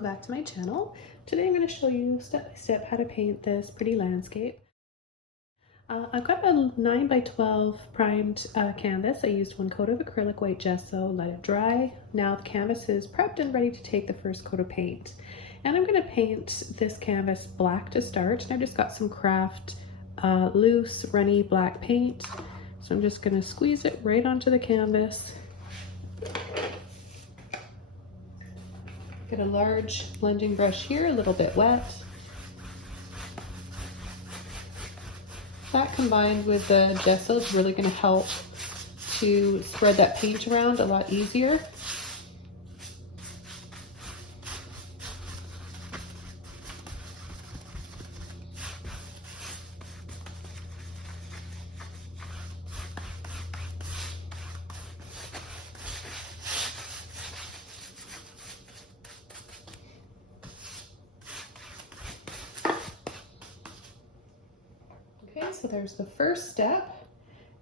welcome back to my channel. Today I'm going to show you step by step how to paint this pretty landscape. I've got a 9 by 12 primed canvas. I used 1 coat of acrylic white gesso, let it dry. Now the canvas is prepped and ready to take the first coat of paint. And I'm going to paint this canvas black to start. And I've just got some craft loose runny black paint. So I'm just going to squeeze it right onto the canvas. Get a large blending brush here, a little bit wet. That combined with the gesso is really going to help to spread that paint around a lot easier. Okay, so there's the first step,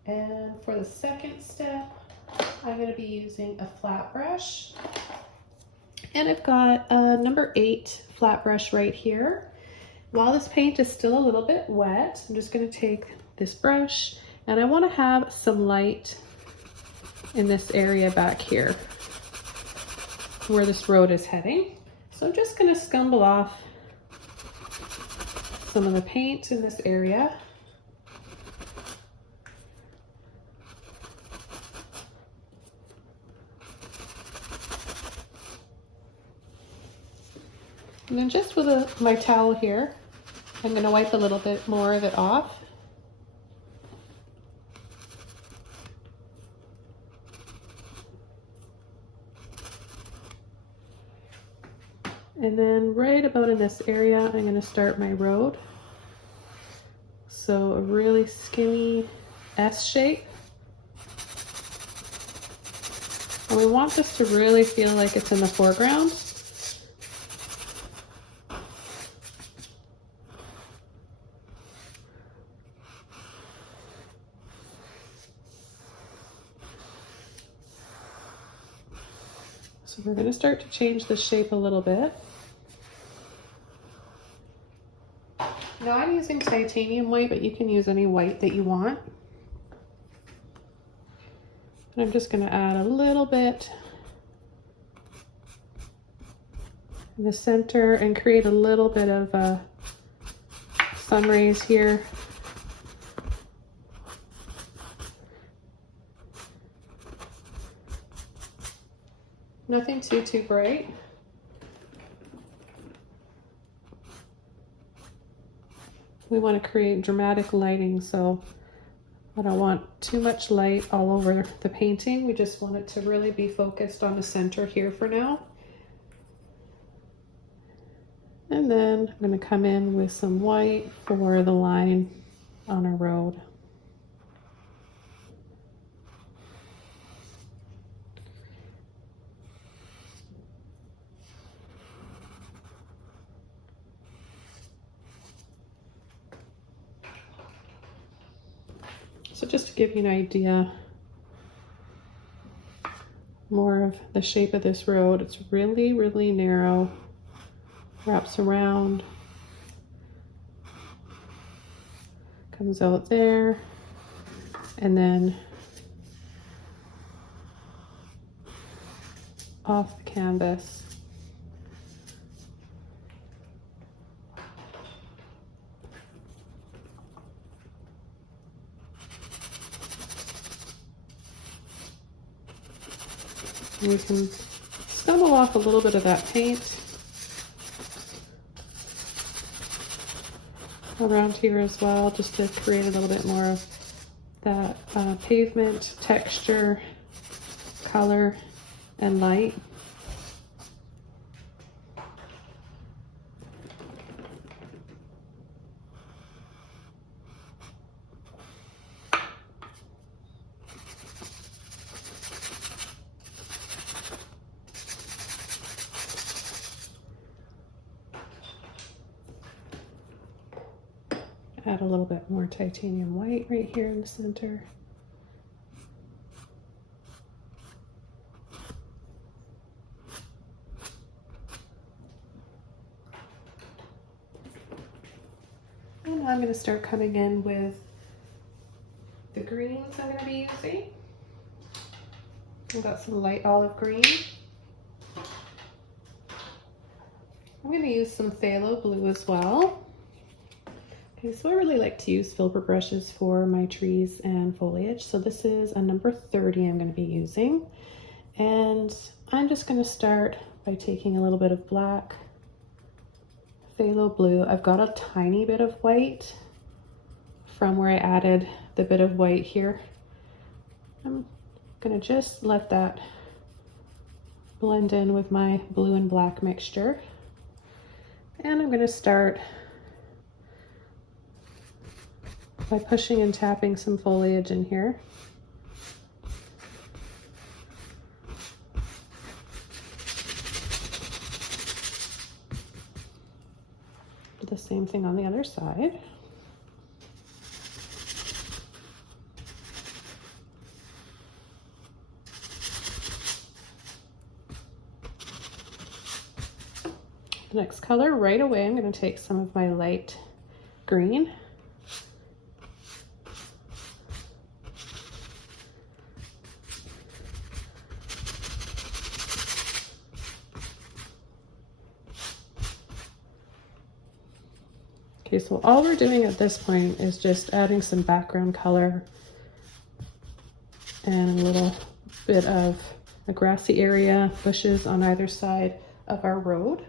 and for the second step, I'm going to be using a flat brush, and I've got a number 8 flat brush right here. While this paint is still a little bit wet, I'm just going to take this brush, and I want to have some light in this area back here where this road is heading. So I'm just going to scumble off some of the paint in this area. And then just with my towel here, I'm going to wipe a little bit more of it off. And then right about in this area, I'm going to start my road. So a really skinny S shape. And we want this to really feel like it's in the foreground. So we're going to start to change the shape a little bit. Now I'm using titanium white, but you can use any white that you want. And I'm just going to add a little bit in the center and create a little bit of sun rays here. Nothing too bright. We want to create dramatic lighting, so I don't want too much light all over the painting. We just want it to really be focused on the center here for now. And then I'm going to come in with some white for the line on our road. So just to give you an idea more of the shape of this road, it's really narrow, wraps around, comes out there, and then off the canvas. And we can scumble off a little bit of that paint around here as well, just to create a little bit more of that pavement texture, color, and light. Add a little bit more titanium white right here in the center. I'm going to start coming in with the greens I'm going to be using. I've got some light olive green. I'm going to use some phthalo blue as well. Okay, so I really like to use Filbert brushes for my trees and foliage. So this is a number 30 I'm going to be using. And I'm just going to start by taking a little bit of black, phthalo blue. I've got a tiny bit of white from where I added the bit of white here. I'm going to just let that blend in with my blue and black mixture. And I'm going to start by pushing and tapping some foliage in here. Do the same thing on the other side. The next color, right away, I'm going to take some of my light green. Okay, so all we're doing at this point is just adding some background color and a little bit of a grassy area, bushes on either side of our road.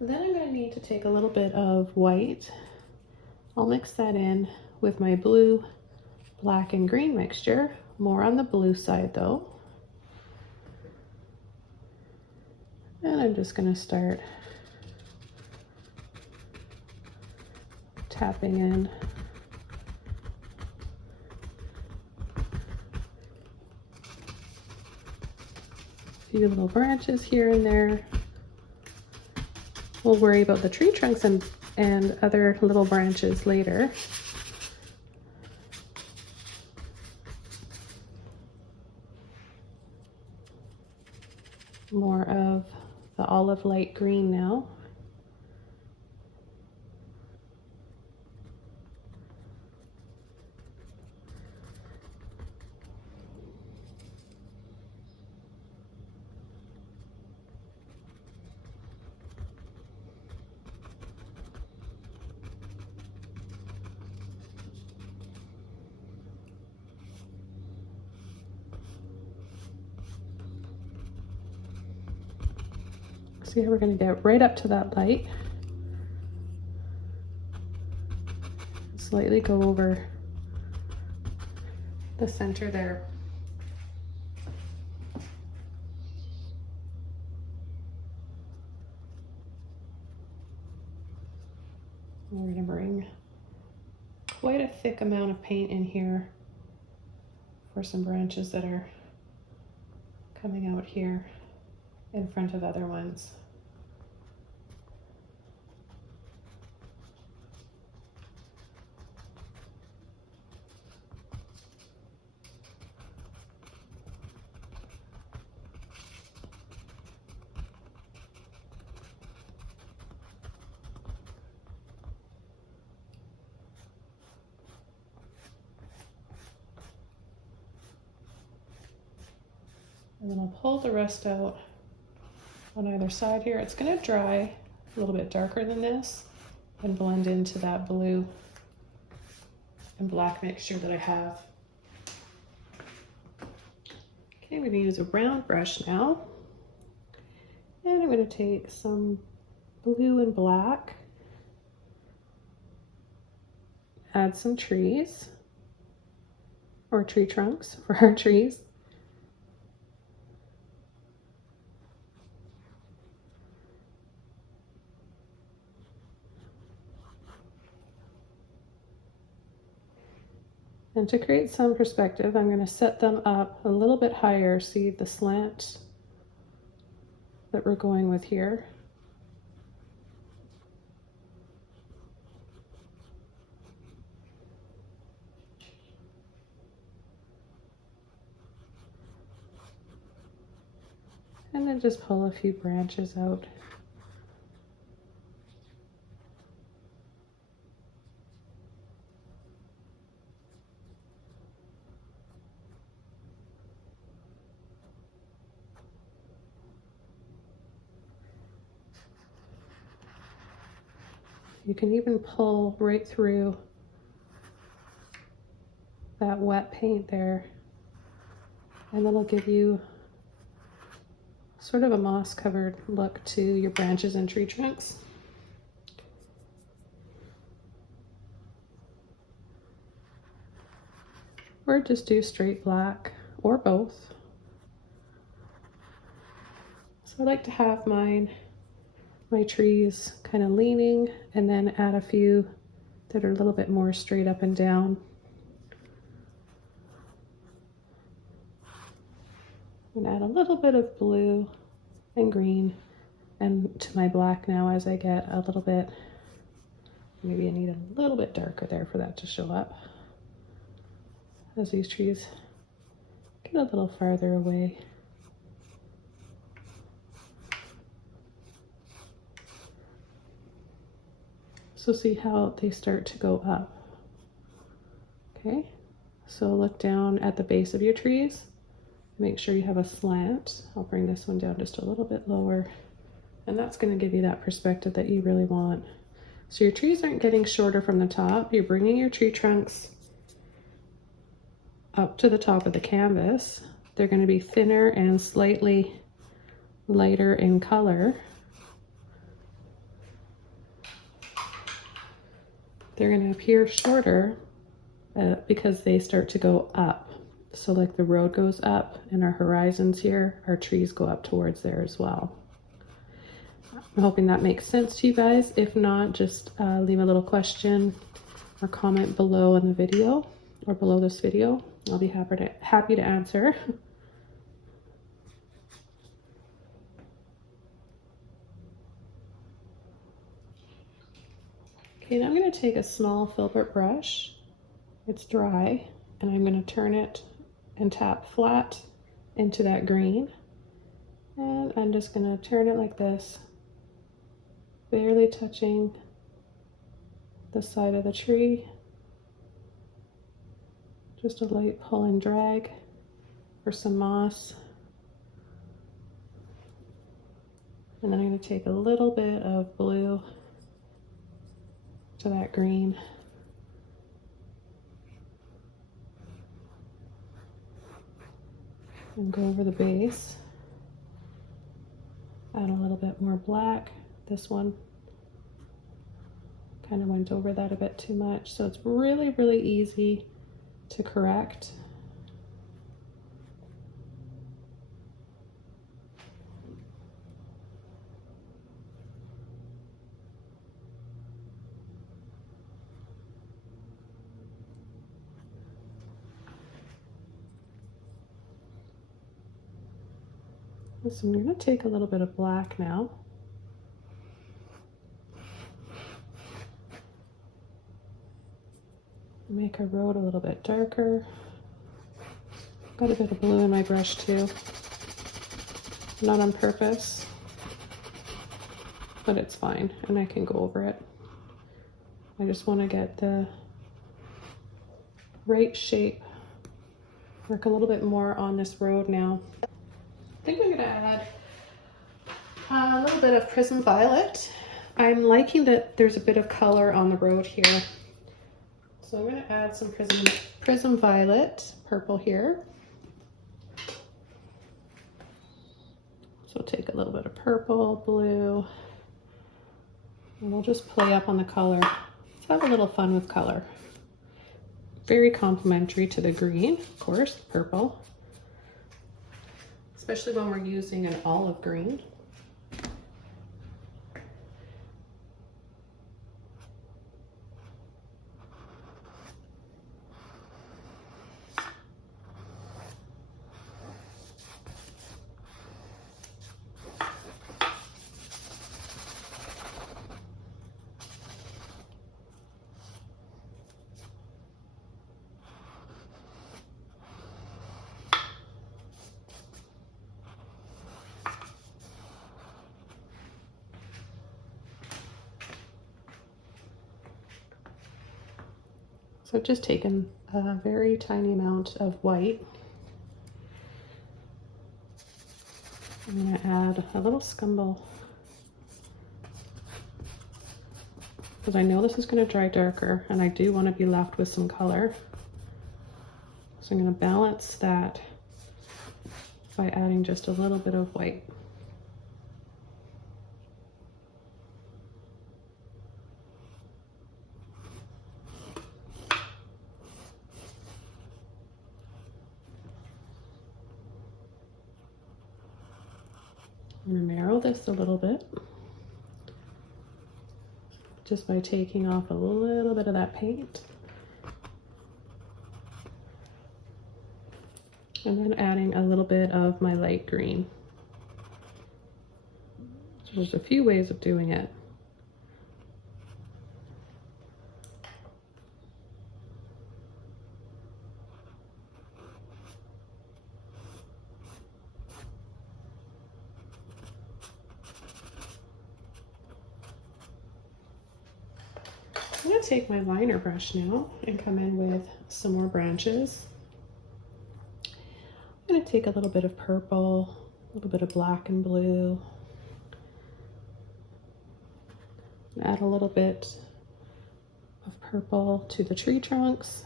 Then I'm going to need to take a little bit of white. I'll mix that in with my blue, black, and green mixture. More on the blue side though. And I'm just going to start tapping in a few little branches here and there. We'll worry about the tree trunks and other little branches later. More of the olive light green now. See how we're going to get right up to that light. Slightly go over the center there. We're going to bring quite a thick amount of paint in here for some branches that are coming out here in front of other ones. And then I'll pull the rest out on either side here. It's going to dry a little bit darker than this and blend into that blue and black mixture that I have. Okay, I'm going to use a round brush now. And I'm going to take some blue and black, add some trees or tree trunks for our trees. And to create some perspective, I'm going to set them up a little bit higher. See the slant that we're going with here. And then just pull a few branches out. You can even pull right through that wet paint there, and that'll give you sort of a moss covered look to your branches and tree trunks. Or just do straight black or both. So I like to have my trees kind of leaning and then add a few that are a little bit more straight up and down. And add a little bit of blue and green and to my black now as I get a little bit, maybe I need a little bit darker there for that to show up. As these trees get a little farther away. So see how they start to go up. Okay, so look down at the base of your trees. Make sure you have a slant. I'll bring this one down just a little bit lower. And that's going to give you that perspective that you really want. So your trees aren't getting shorter from the top. You're bringing your tree trunks up to the top of the canvas. They're going to be thinner and slightly lighter in color. They're going to appear shorter because they start to go up. So like the road goes up and our horizons here, our trees go up towards there as well. I'm hoping that makes sense to you guys. If not, just leave a little question or comment below in the video or below this video. I'll be happy to answer. Okay, now I'm going to take a small Filbert brush. It's dry, and I'm going to turn it and tap flat into that green. And I'm just going to turn it like this, barely touching the side of the tree. Just a light pull and drag for some moss. And then I'm going to take a little bit of blue to that green. And go over the base. Add a little bit more black. This one kind of went over that a bit too much. So it's really, really easy to correct. So I'm going to take a little bit of black now. Make our road a little bit darker. Got a bit of blue in my brush too. Not on purpose, but it's fine and I can go over it. I just want to get the right shape. Work a little bit more on this road now. I think I'm going to add a little bit of Prism Violet. I'm liking that there's a bit of color on the road here. So I'm going to add some Prism Violet purple here. So take a little bit of purple, blue, and we'll just play up on the color. Let's have a little fun with color. Very complementary to the green, of course, the purple. Especially when we're using an olive green. So I've just taken a very tiny amount of white. I'm going to add a little scumble because I know this is going to dry darker and I do want to be left with some color. So I'm going to balance that by adding just a little bit of white. I'm going to narrow this a little bit just by taking off a little bit of that paint. And then adding a little bit of my light green. So there's a few ways of doing it. I'm going to take my liner brush now and come in with some more branches. I'm going to take a little bit of purple, a little bit of black and blue, and add a little bit of purple to the tree trunks.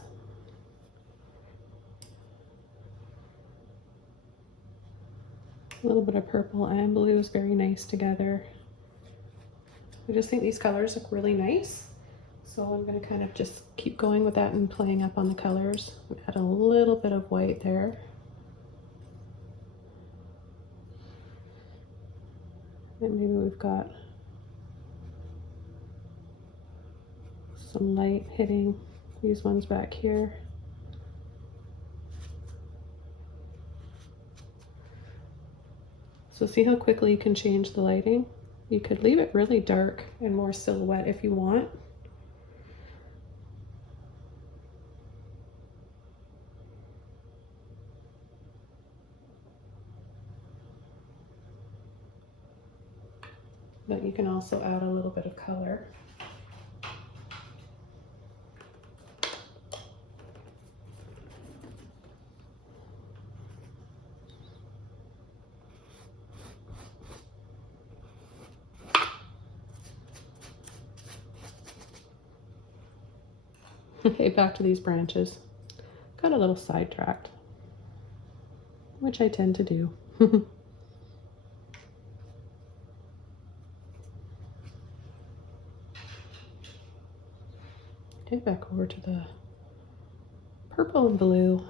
A little bit of purple and blue is very nice together. I just think these colors look really nice. So I'm going to kind of just keep going with that and playing up on the colors. Add a little bit of white there. And maybe we've got some light hitting these ones back here. So see how quickly you can change the lighting? You could leave it really dark and more silhouette if you want. But you can also add a little bit of color. Okay, back to these branches. Got a little sidetracked, which I tend to do. Okay, back over to the purple and blue.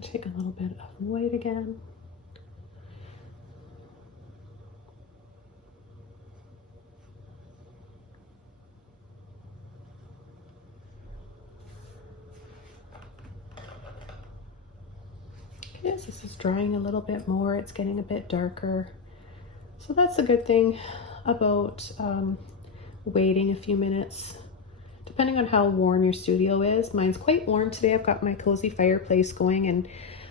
Take a little bit of white again. Okay, so this is drying a little bit more. It's getting a bit darker. So that's a good thing about waiting a few minutes, depending on how warm your studio is. Mine's quite warm today. I've got my cozy fireplace going and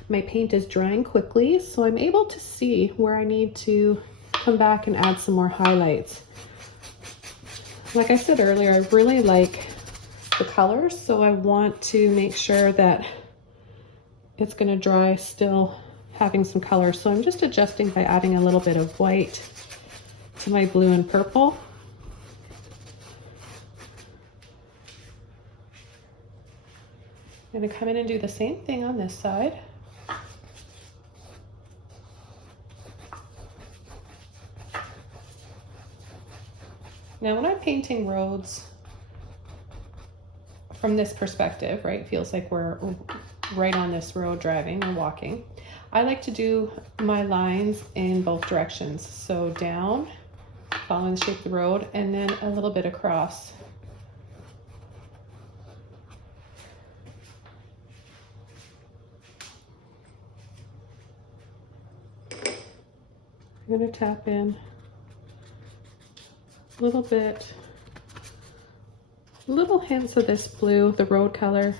my paint is drying quickly, so I'm able to see where I need to come back and add some more highlights. Like I said earlier, I really like the colors, so I want to make sure that it's going to dry still having some color. So I'm just adjusting by adding a little bit of white to my blue and purple. I'm going to come in and do the same thing on this side. Now when I'm painting roads from this perspective, right, feels like we're right on this road driving or walking, I like to do my lines in both directions. So down, following the shape of the road, and then a little bit across. I'm going to tap in a little bit, little hints of this blue, the road color,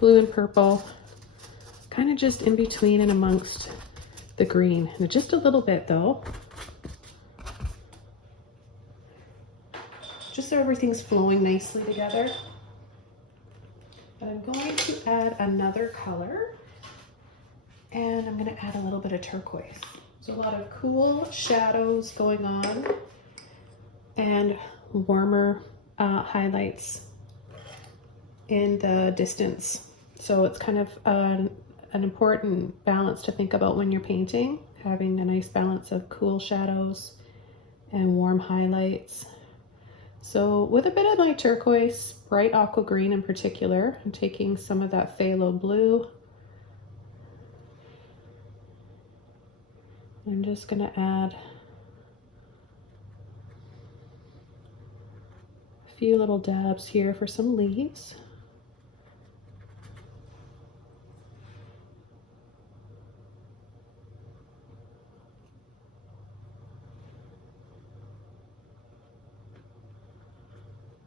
blue and purple, kind of just in between and amongst the green. And just a little bit though, just so everything's flowing nicely together. But I'm going to add another color, and I'm going to add a little bit of turquoise. So a lot of cool shadows going on and warmer highlights in the distance. So it's kind of an important balance to think about when you're painting, having a nice balance of cool shadows and warm highlights. So with a bit of my turquoise, bright aqua green in particular, I'm taking some of that phthalo blue. I'm just going to add a few little dabs here for some leaves.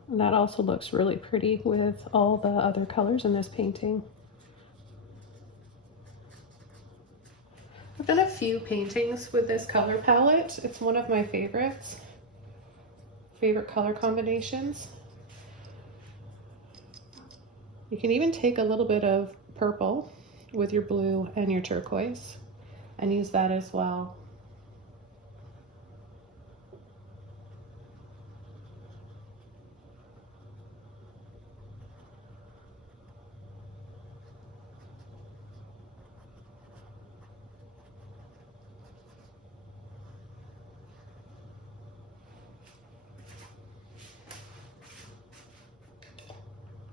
And that also looks really pretty with all the other colors in this painting. I've done a few paintings with this color palette. It's one of my favorites. Favorite color combinations. You can even take a little bit of purple with your blue and your turquoise and use that as well.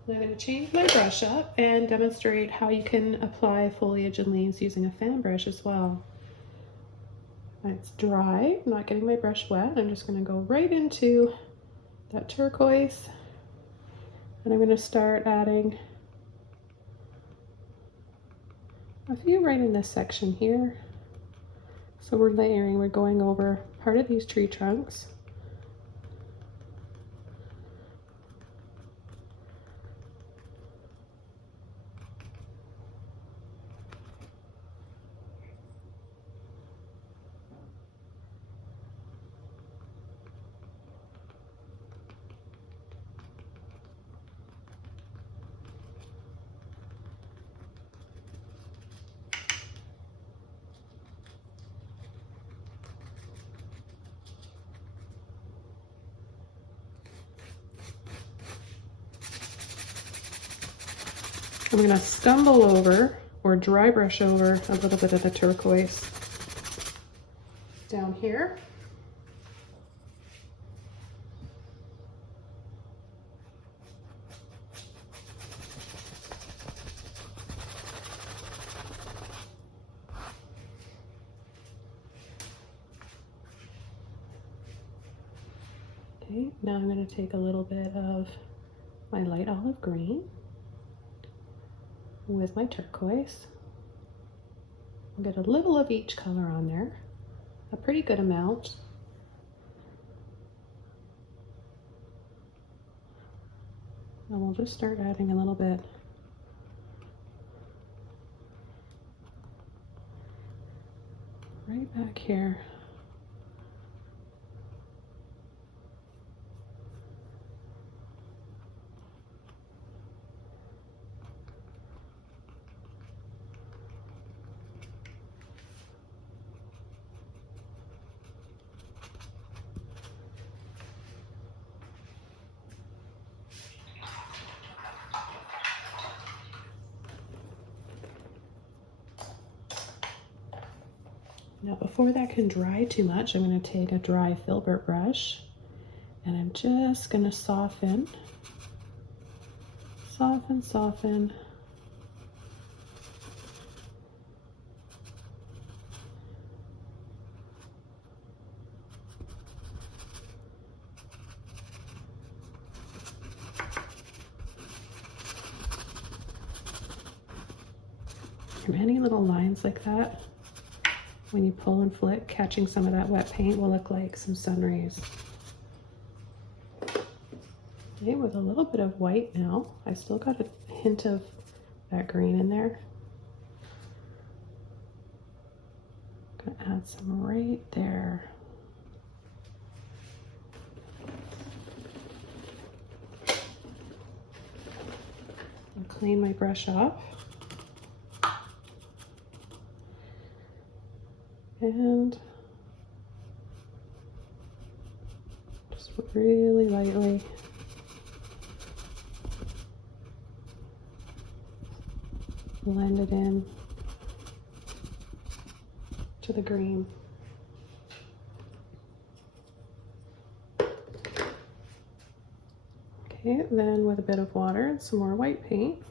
I'm going to change my brush up and demonstrate how you can apply foliage and leaves using a fan brush as well. It's dry, I'm not getting my brush wet. I'm just going to go right into that turquoise, and I'm going to start adding a few right in this section here. So we're layering, we're going over part of these tree trunks. I'm going to stumble over or dry brush over a little bit of the turquoise down here. Okay, now I'm going to take a little bit of my light olive green with my turquoise. I'll get a little of each color on there, a pretty good amount. And we'll just start adding a little bit right back here. Now before that can dry too much, I'm going to take a dry Filbert brush and I'm just going to soften, soften, And any little lines like that, when you pull and flick, catching some of that wet paint will look like some sun rays. Okay, with a little bit of white now. I still got a hint of that green in there. Gonna add some right there. I'll clean my brush up. And just really lightly blend it in to the green. Okay, then with a bit of water and some more white paint,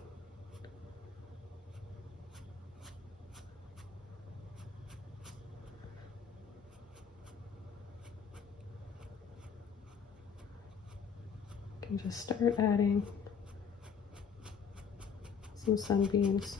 can just start adding some sunbeams.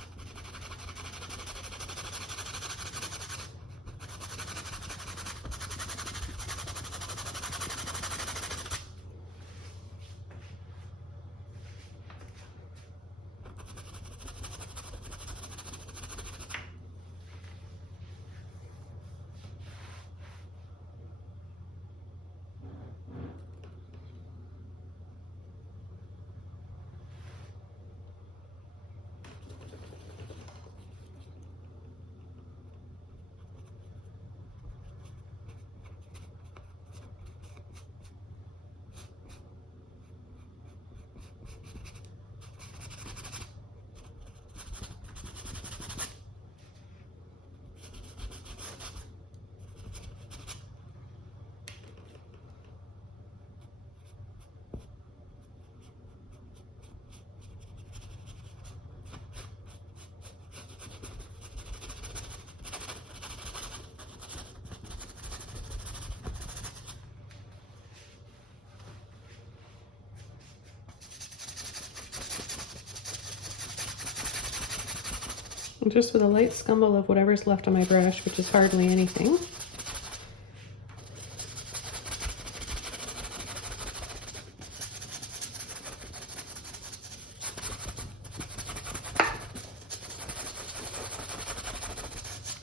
And just with a light scumble of whatever's left on my brush, which is hardly anything.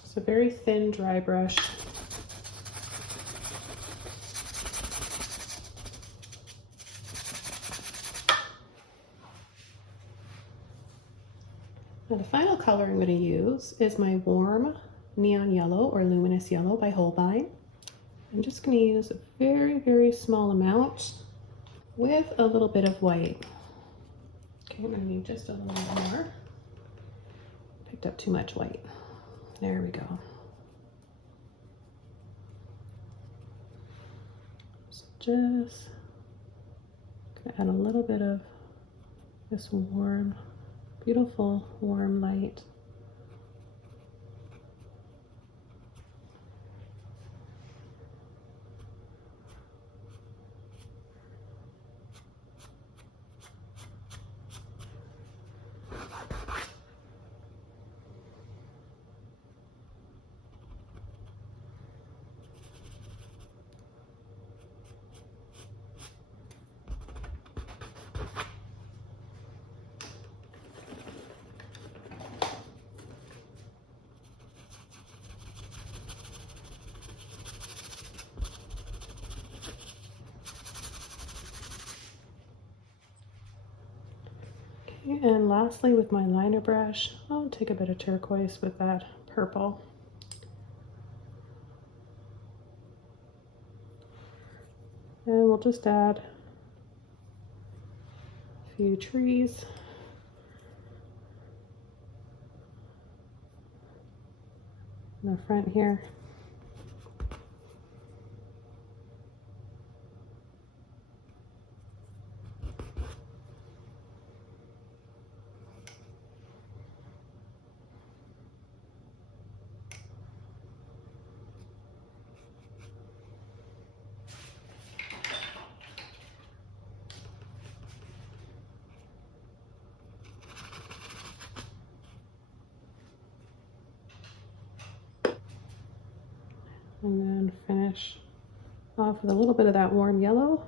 It's a very thin, dry brush. Now the final color I'm going to use is my warm neon yellow or luminous yellow by Holbein. I'm just going to use a very, very small amount with a little bit of white. Okay, I'm going to need just a little bit more. Picked up too much white. There we go. So just going to add a little bit of this warm, beautiful warm light. And lastly, with my liner brush, I'll take a bit of turquoise with that purple. And we'll just add a few trees. In the front here. And then finish off with a little bit of that warm yellow.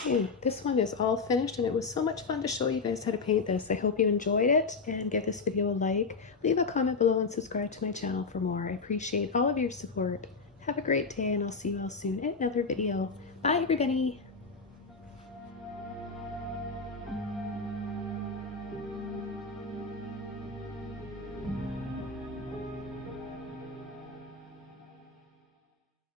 Okay, this one is all finished, and it was so much fun to show you guys how to paint this. I hope you enjoyed it, and give this video a like. Leave a comment below and subscribe to my channel for more. I appreciate all of your support. Have a great day, and I'll see you all soon in another video. Bye, everybody.